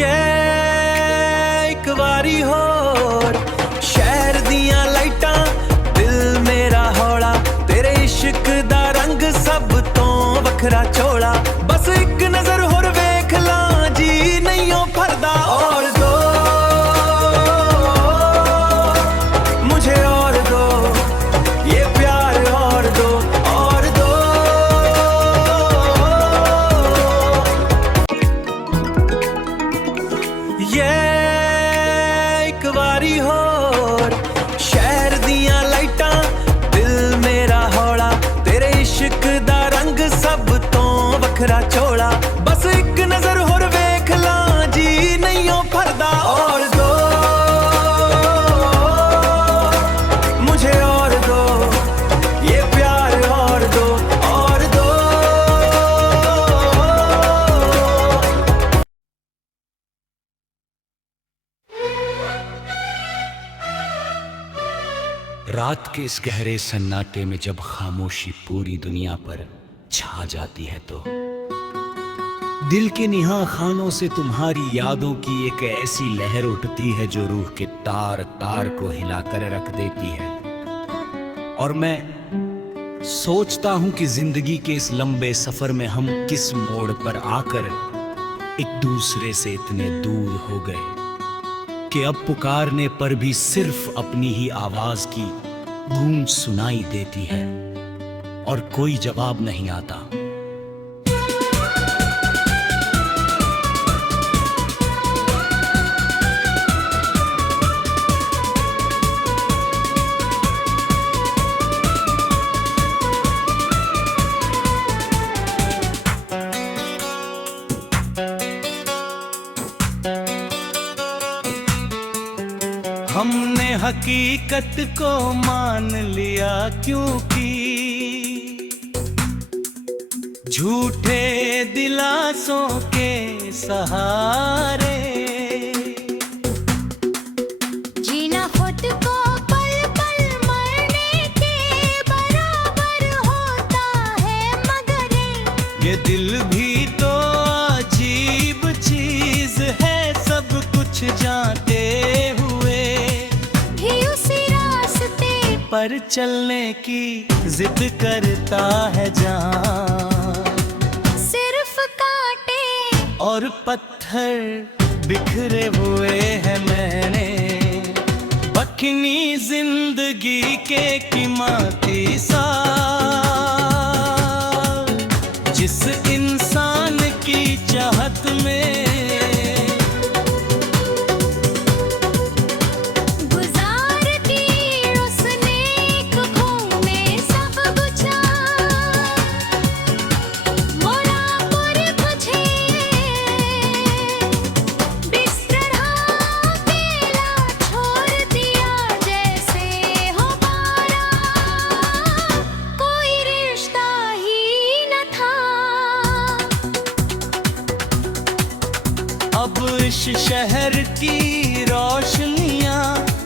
ये एक वारी होर शहर दियां लाइटां दिल मेरा हौला तेरे इश्क दा रंग सब तो वखरा चोला बस एक नजर होर वेख ला जी नहीं ओ फरदा और दो मुझे और दो ये प्यार और दो ये एक वारी होर शहर दियां लाइटां दिल मेरा हौला तेरे इश्क दा रंग सब तो वखरा चोला बस एक नजर होर वेख ला जी नहीं ओ फरदा और दो मुझे और दो ये प्यार और दो और दो। रात के इस गहरे सन्नाटे में जब खामोशी पूरी दुनिया पर छा जाती है तो दिल के निहा खानों से तुम्हारी यादों की एक ऐसी लहर उठती है जो रूह के तार तार को हिलाकर रख देती है। और मैं सोचता हूं कि जिंदगी के इस लंबे सफर में हम किस मोड़ पर आकर एक दूसरे से इतने दूर हो गए कि अब पुकारने पर भी सिर्फ अपनी ही आवाज की गूंज सुनाई देती है और कोई जवाब नहीं आता। हमने हकीकत को मान लिया क्योंकि झूठे दिलासों के सहारे जीना खुद को पल पल मरने के बराबर होता है मगर ये दिल भी तो अजीब चीज है सब कुछ जानते पर चलने की जिद करता है जान सिर्फ कांटे और पत्थर बिखरे हुए हैं मैंने बखनी जिंदगी के कीमती साल जिस इंसान की चाहत में अब इस शहर की रोशनियां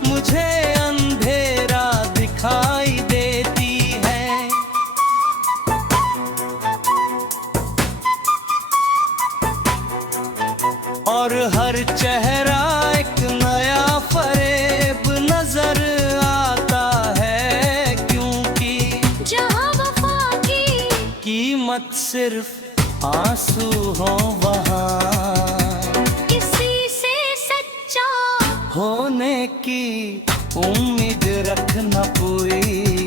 मुझे अंधेरा दिखाई देती है और हर चेहरा एक नया फरेब नजर आता है क्योंकि जहां वफा की कीमत सिर्फ आंसू हो वहां होने की उम्मीद रखना पूरी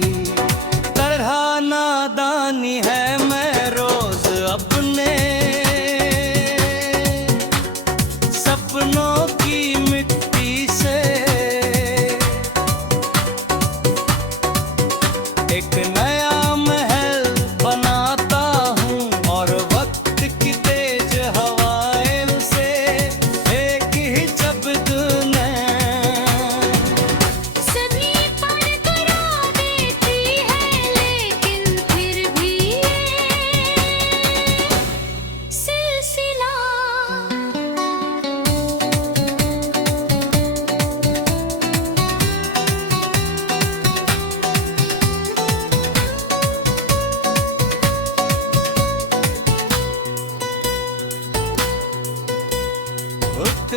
तरह नादानी है मैं रोज अपने सपनों की मिट्टी से एक नया महल बनाता हूँ और वक्त की तेज हवाएं से एक ही शब्द सभी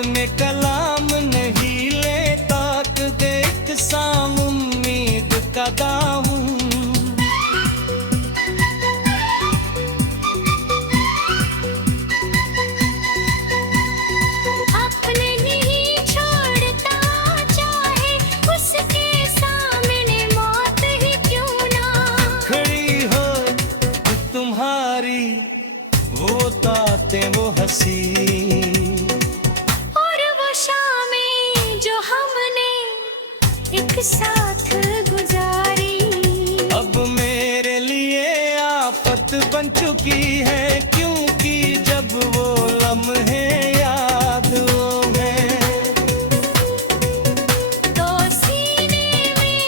में कलाम नहीं लेता कि एक साम उम्मीद का दामन। अपने नहीं छोड़ता चाहे उसके सामने मौत ही क्यों ना खड़ी हो तुम्हारी वो ताते वो हंसी, और वो शामें जो हमने एक साथ गुजारी अब मेरे लिए आफत बन चुकी है, क्योंकि जब वो लम्हे याद में तो सीने में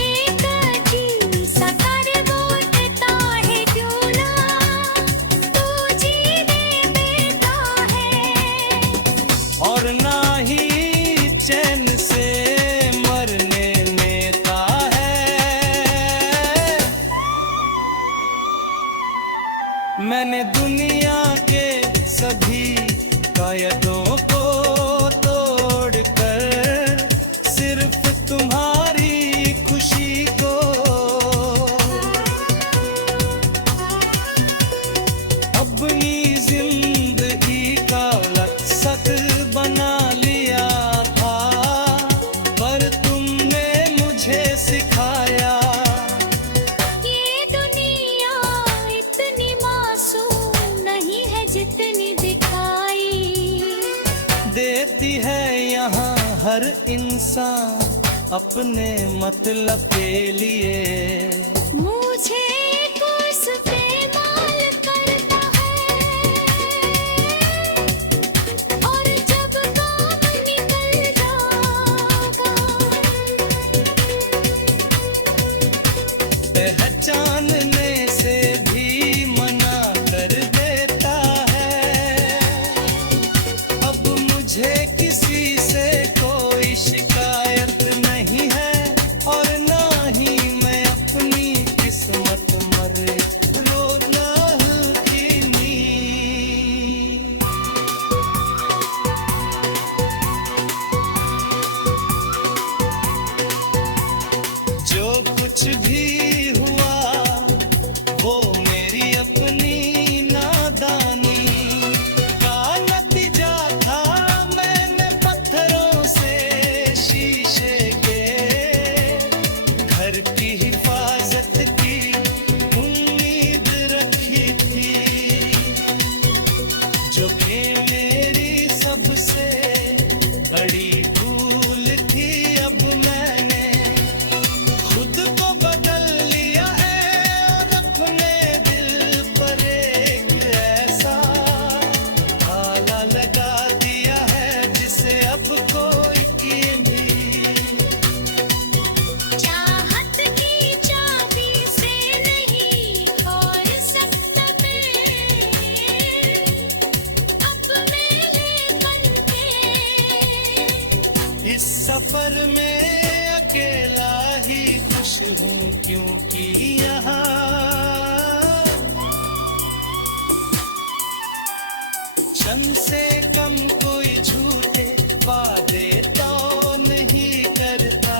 एक अजीब सा दर्द उठता है क्यों ना तू जीने देता है। और ना ही चैन से मरने देता है। मैंने दुनिया के सभी कायदों को तोड़कर सिर्फ तुम्हारी खुशी को अपनी जिंदगी का मकसद बना लिया था, पर तुमने मुझे सिखाया ये दुनिया इतनी मासूम नहीं है जितनी दिखाई देती है यहाँ हर इंसान अपने मतलब के लिए। मुझे कुछ पे माल करता है, और जब काम निकल जाएगा पहचानने से भी मना कर देता है। अब मुझे किसी से कोई शिकायत नहीं है, और ना ही मैं अपनी किस्मत मरे रोना की नींद। जो कुछ भी हुआ वो मेरी अपनी नादानी का नतीजा था। मैंने पत्थरों से शीशे के घर की हिफाजत की उम्मीद रखी थी, जो कि मेरी सबसे बड़ी भूल थी। अब मैंने खुद को बदल लिया है और अपने दिल पर एक ऐसा ताला लगा दिया है जिसे अब कोई भी चाहत की चाबी से नहीं खोल सकता मैं अब मेरे बन के। इस सफर में अकेला ही खुश हूँ, क्योंकि यहाँ क्षण से कम कोई झूठे वादे तो नहीं करता,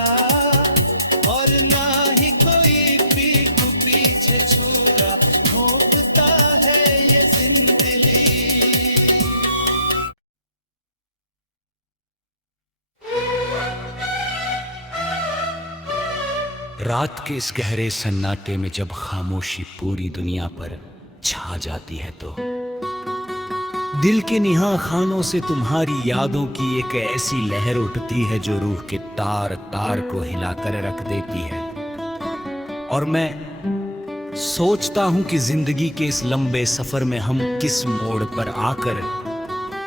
और ना ही कोई पीठ पीछे छुरा भोंकता है ये जिंदगी। रात के इस गहरे सन्नाटे में जब खामोशी पूरी दुनिया पर छा जाती है तो दिल के निहा खानों से तुम्हारी यादों की एक ऐसी लहर उठती है जो रूह के तार तार को हिलाकर रख देती है। और मैं सोचता हूं कि जिंदगी के इस लंबे सफर में हम किस मोड़ पर आकर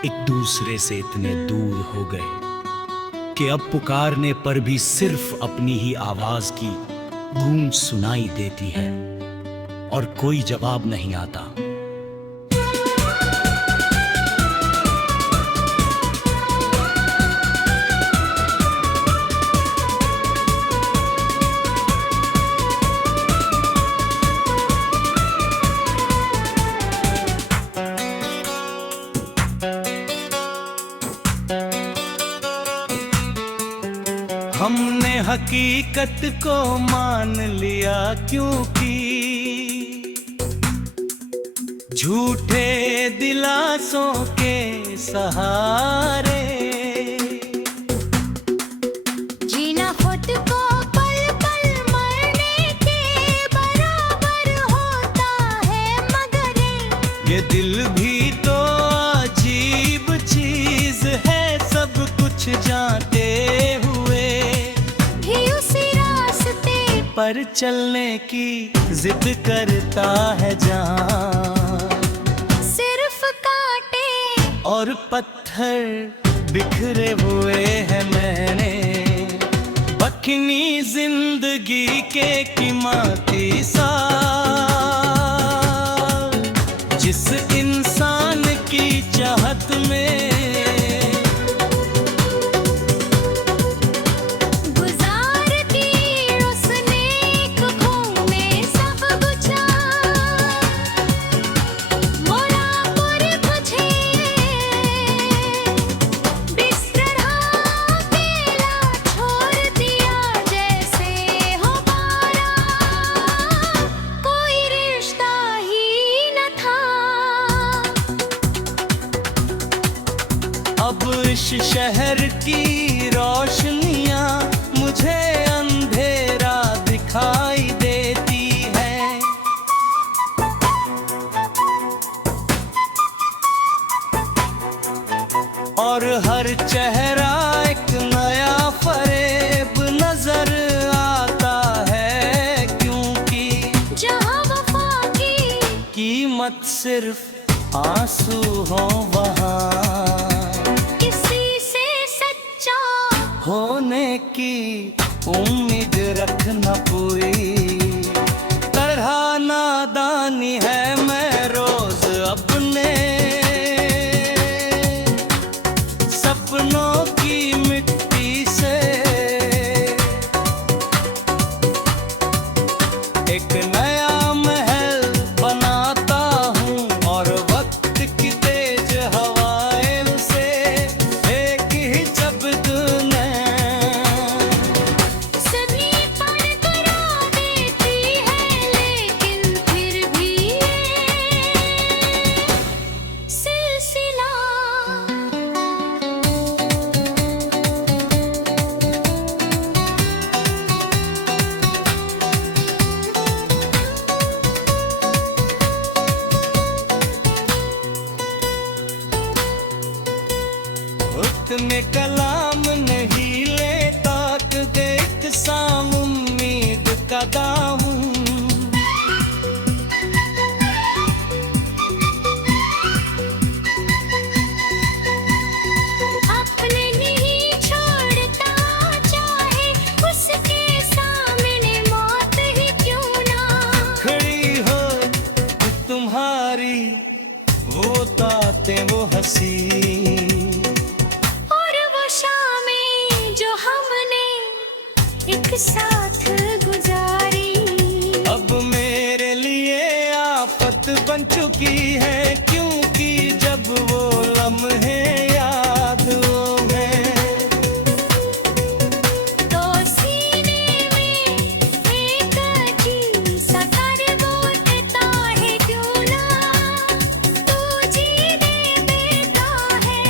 एक दूसरे से इतने दूर हो गए कि अब पुकारने पर भी सिर्फ अपनी ही आवाज की गूंज सुनाई देती है और कोई जवाब नहीं आता। हमने हकीकत को मान लिया क्योंकि झूठे दिलासों के सहारे जीना खुद को पल पल मरने के बराबर होता है, मगर ये दिल भी तो अजीब चीज है, सब कुछ जानते हुए भी उसी रास्ते पर चलने की जिद करता है जान। सिर्फ कांटे और पत्थर बिखरे हुए हैं मैंने बखनी जिंदगी के कीमती साल, जिस इंसान की चाहत में गुजार दी उसने एक घूमे सब बुझा, मोड़ा पर बुझे बिस्तर अकेला छोड़ दिया जैसे हो बारा, कोई रिश्ता ही न था। अब इस शहर की रोशनियां मुझे अंधेरा दिखाई देती है, और हर चेहरा एक नया फरेब नजर आता है, क्योंकि जहाँ वफा की कीमत सिर्फ आंसू हो वहाँ किसी से सच्चा होने की उम्मीद रखना पूरी तरह नादानी है। मैं रोज अपने सपनों की मिट्टी से एक नया महल बनाता हूँ, और वक्त की तेज हवाएं से एक ही शब्द में सभी पर करा देती है, लेकिन फिर भी सिलसिला उतने कलाम नहीं लेता कि देख साम उम्मीद का दामन, अपने नहीं छोड़ता, चाहे उसके सामने मौत ही क्यों ना खड़ी हो तुम्हारी वो ताते वो हंसी, और वो शामें जो हमने एक साथ गुजारी, अब मेरे लिए आफत बन चुकी है, क्योंकि जब वो लम्हे याद में तो सीने में एक अजीब सा दर्द उठता है, क्यों ना तू जीने देता है।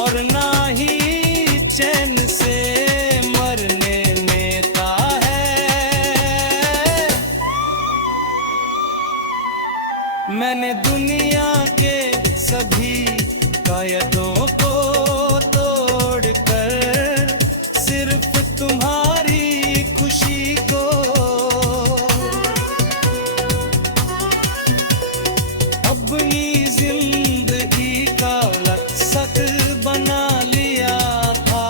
और ना ही चैन से मरने देता है। मैंने दुनिया के सभी कायदों को तोड़कर सिर्फ तुम्हारी खुशी को अपनी जिंदगी का मकसद बना लिया था,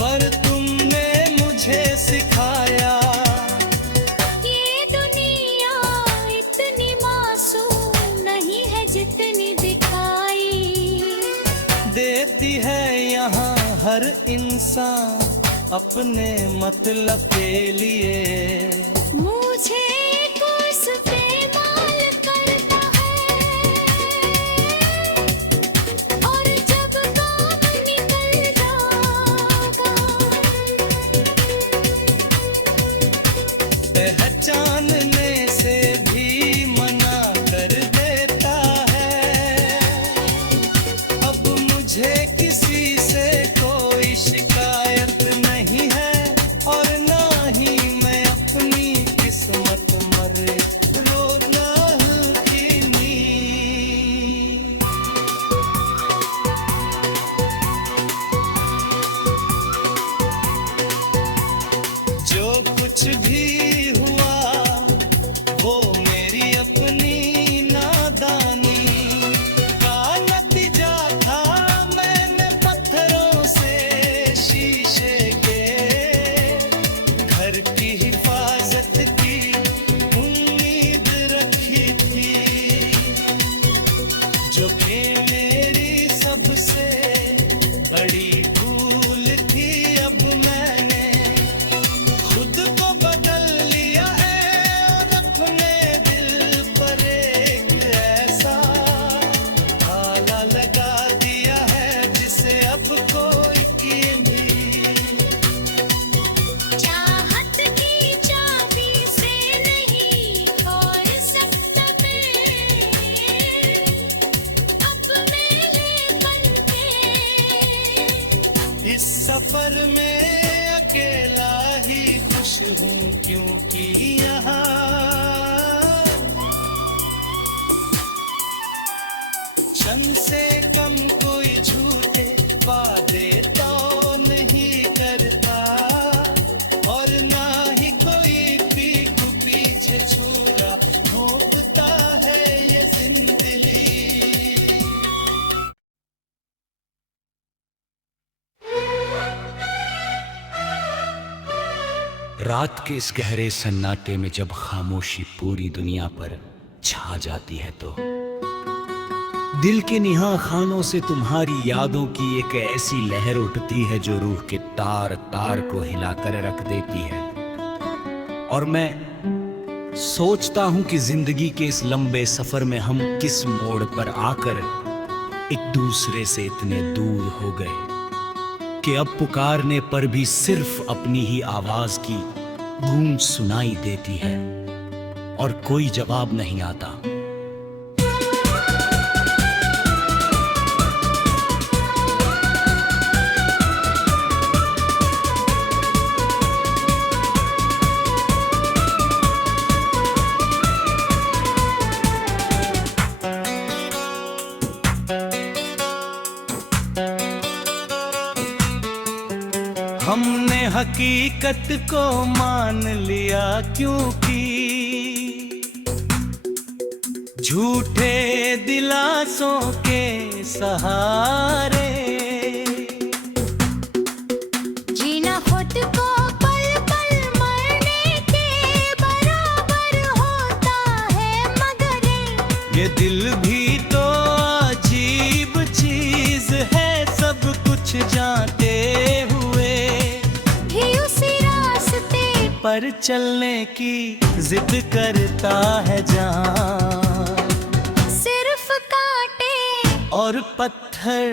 पर तुमने मुझे सिखाया ये दुनिया इतनी मासूम नहीं है जितनी दिखाई देती है यहाँ हर इंसान अपने मतलब के लिए। मुझे कुछ पे माल करता है, और जब काम निकल जाएगा जो कि मेरी सबसे बड़ी भूल थी, अब मैंने खुद को बदल लिया है और अपने दिल पर एक ऐसा ताला लगा दिया है जिसे अब कोई किए नहीं। चाहत की चाबी से नहीं खोल सकता मैं, अब मेले बन के इस सफर में अकेला ही खुश हूँ, क्योंकि यहाँ क्षण से कम कोई झूठे वादे तो नहीं करता, और ना ही कोई पीठ पीछे छुरा भोंकता है ये जिंदगी। रात के इस गहरे सन्नाटे में जब खामोशी पूरी दुनिया पर छा जाती है तो दिल के निहा खानों से तुम्हारी यादों की एक ऐसी लहर उठती है जो रूह के तार तार को हिलाकर रख देती है। और मैं सोचता हूं कि जिंदगी के इस लंबे सफर में हम किस मोड़ पर आकर एक दूसरे से इतने दूर हो गए कि अब पुकारने पर भी सिर्फ अपनी ही आवाज की गूंज सुनाई देती है और कोई जवाब नहीं आता। हमने हकीकत को मान लिया, क्योंकि झूठे दिलासों के सहारे जीना खुद को पल पल मरने के बराबर होता है, मगर ये दिल भी तो अजीब चीज है, सब कुछ जानते हुए भी उसी रास्ते पर चलने की जिद करता है जहां सिर्फ कांटे और पत्थर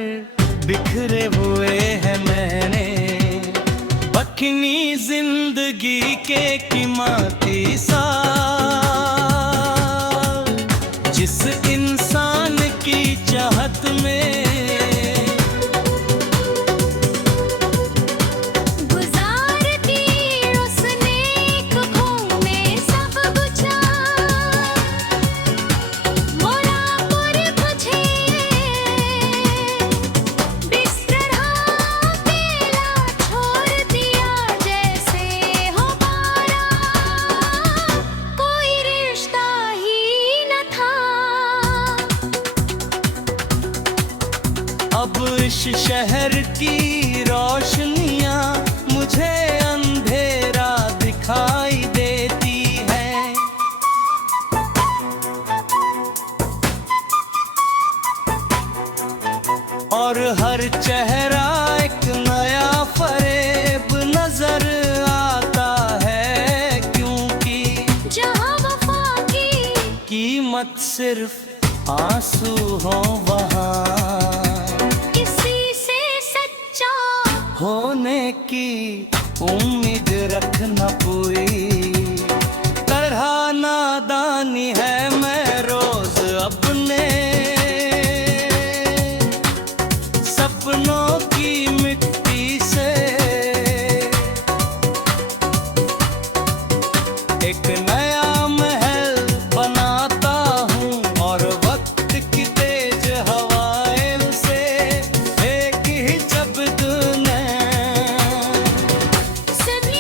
बिखरे हुए हैं। मैंने बखनी जिंदगी के कीमती साल, जिस इंसान की चाहत में गुजार दी उसने एक घूमे सब बुझा, मोरा पर बुझे बिस्तर अकेला छोड़ दिया, जैसे हो पारा कोई रिश्ता ही न था। अब इस शहर की रोशनियां मुझे अंधेरा दिखाई देती है, और हर चेहरा एक नया फरेब नजर आता है, क्योंकि जहाँ वफा की कीमत सिर्फ आंसू हो वहाँ किसी से सच्चा होने की उम्मीद रखना पूरी तरह नादानी है। मैं रोज अपने सपनों की मिट्टी से एक नया महल बनाता हूँ, और वक्त की तेज हवाएं से एक ही शब्द ने सभी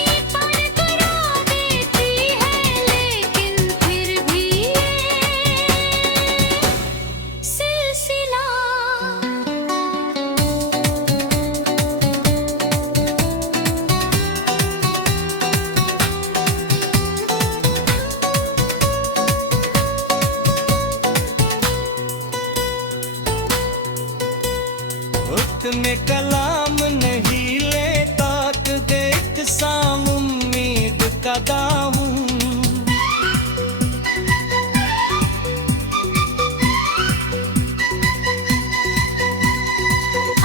में कलाम नहीं लेता कि देख साम उम्मीद का दामन।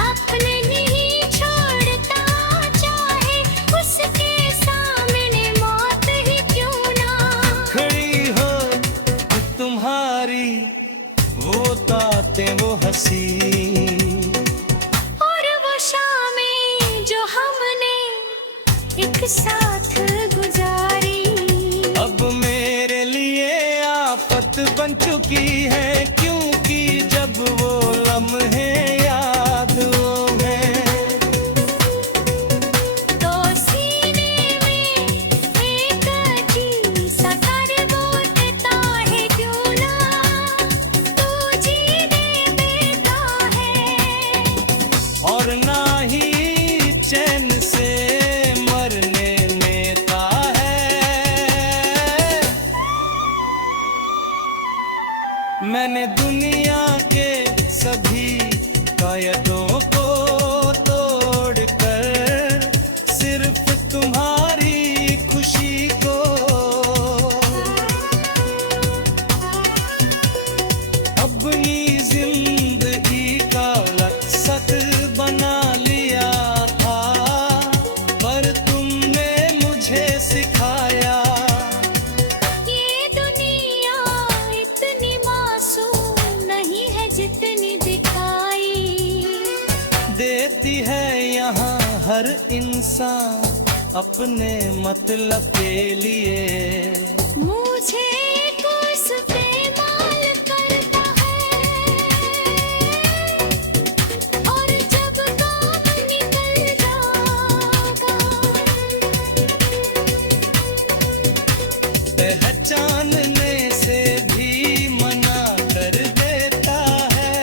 अपने नहीं छोड़ता चाहे उसके सामने मौत ही क्यों ना खड़ी हो तुम्हारी वो ताते वो हंसी, और वो शामें जो हमने एक साथ गुजारी अब मेरे लिए आफत बन चुकी है, क्योंकि जब वो लम्हे याद में तो सीने में एक अजीब सा कर उठता है क्यों ना तू जीने देता है। और ना ही चैन से मरने देता है। मैंने दुनिया के सभी कायदों को तोड़कर सिर्फ तुम्हारी खुशी को अपनी जिंदगी का मकसद बना लिया था, पर तुमने मुझे सिखाया ये दुनिया इतनी मासूम नहीं है जितनी दिखाई देती है यहाँ हर इंसान अपने मतलब के लिए। मुझे कुछ पे माल करता है, और जब काम निकल जाएगा पहचानने से भी मना कर देता है।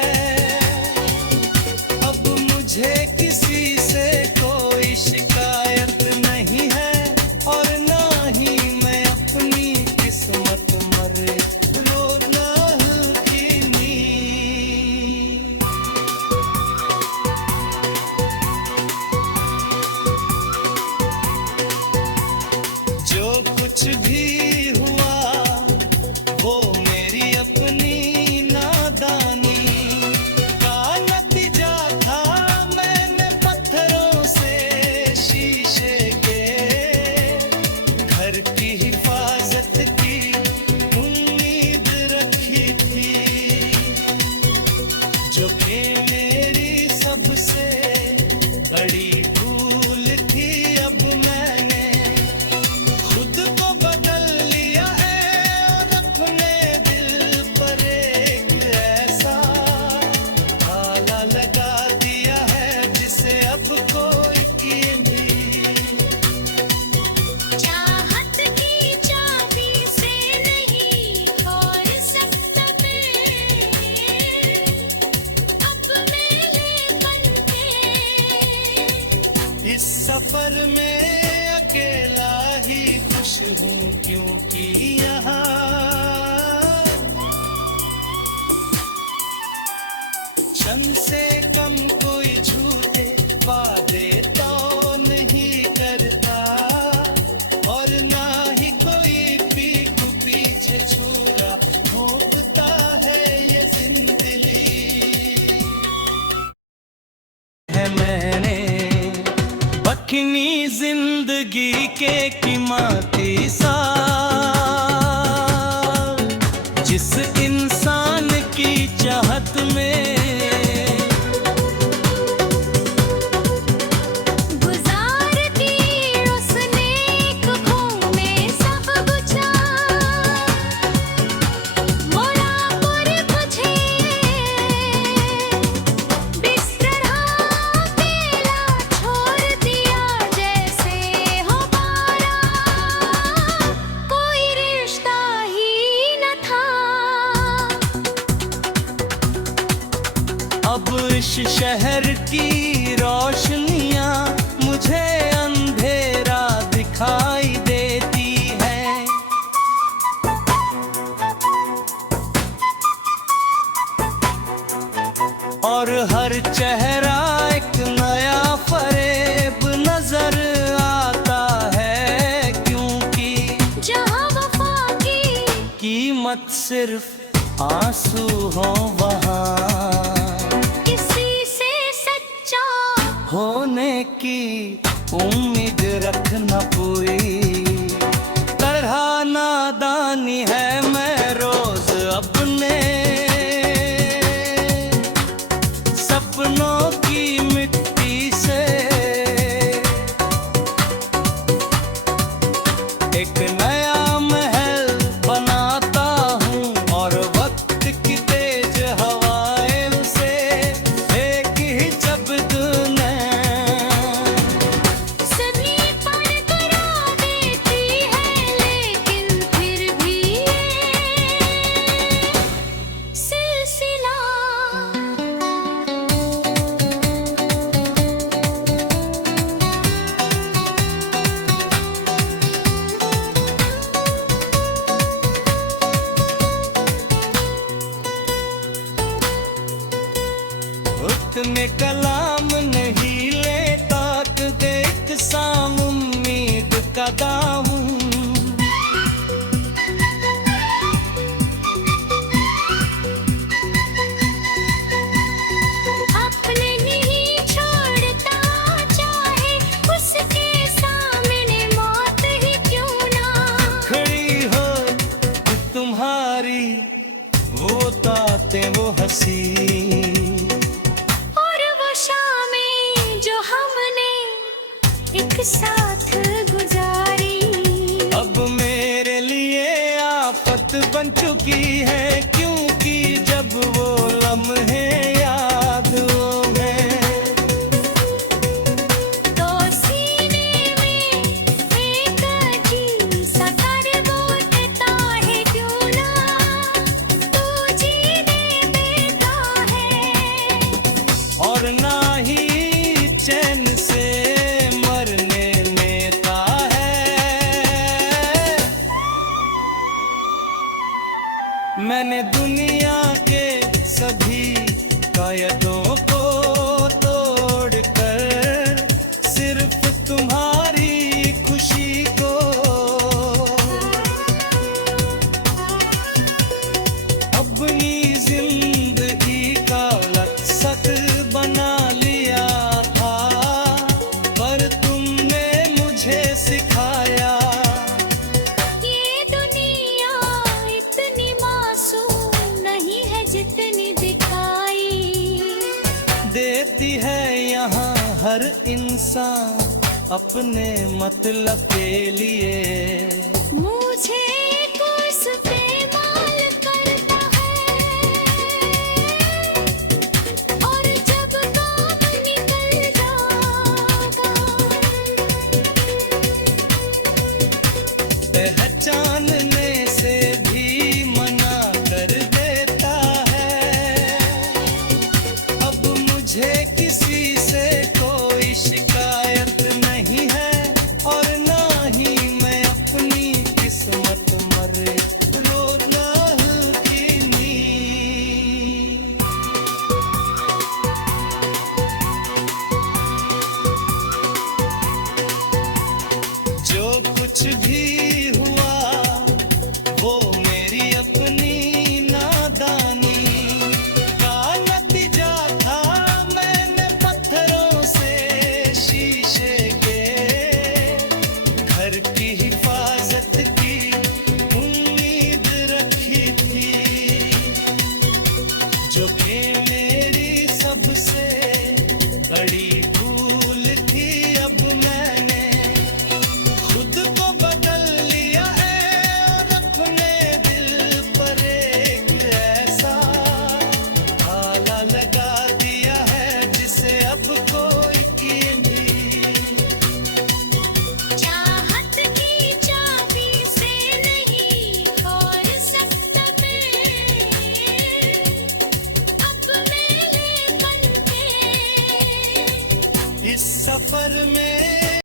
अब मुझे किसी से कोई शिकायत नहीं है, और ना ही मैं अपनी किस्मत मरे रोना की नींद। जो कुछ भी हुआ वो मेरी अपनी नादानी का नतीजा था। मैंने पत्थरों से शीशे के घर की हिफाजत की उम्मीद रखी थी, जो कि मेरी सबसे बड़ी भूल थी। अब मैंने खुद को बदल लिया है और अपने दिल पर एक ऐसा ताला लगा दिया है जिसे अब कोई भी चाहत की चाबी से नहीं खोल सकता मैं अब मेले बन के। इस सफर में अकेला ही खुश हूँ, क्योंकि यहाँ क्षण से कम कोई झूठे वादे तो नहीं करता, और ना ही कोई पीठ पीछे छुरा भोंकता है ये जिंदगी है। मैंने बखनी जिंदगी के कीमती साल जिस इंसान की चाहत में गुजार दी उसने एक घूमे सब बुझा मोड़ा पर बुझे बिस्तर अकेला छोड़ दिया जैसे हो बारा कोई रिश्ता ही न था। अब इस शहर की रोशनियां मुझे अंधेरा दिखाई देती है। और और हर चेहरा एक नया फरेब नजर आता है, क्योंकि जहाँ वफा की कीमत सिर्फ आंसू हो वहाँ किसी से सच्चा होने की उम्मीद रखना पूरी तरह नादानी है। मैं रोज अपने सपनों की मिट्टी से एक नया महल बनाता हूँ और वक्त की तेज हवाएं से एक ही शब्द में सभी पर करा देती है, लेकिन फिर भी ये सिलसिला उतने कलाम नहीं लेता कि देख साम उम्मीद का दामूं अपने नहीं छोड़ता, चाहे उसके सामने मौत ही क्यों ना। खड़ी हो तुम्हारी वो ताते वो हंसी और वो शामें जो हमने एक साथ गुजारी, अब मेरे लिए आफत बन चुकी है, क्योंकि जब वो लम्हे याद में तो सीने में एक अजीब सा दर्द उठता है, क्यों ना तू जीने देता है। और ना ही चैन से मरने देता है। मैंने दुनिया के सभी कायदों को तोड़कर सिर्फ तुम्हारी खुशी को अपनी जिंदगी का मकसद बना लिया था, पर तुमने मुझे सिखाया ये दुनिया इतनी मासूम नहीं है जितनी दिखाई देती है यहाँ हर इंसान अपने मतलब के लिए। मुझे कुछ पे माल करता है, और जब काम निकल जाता पहचानने से भी मना कर देता है। अब मुझे किसी से कोई शिकायत नहीं है, और ना ही मैं अपनी किस्मत मर रोना की नींद। जो कुछ भी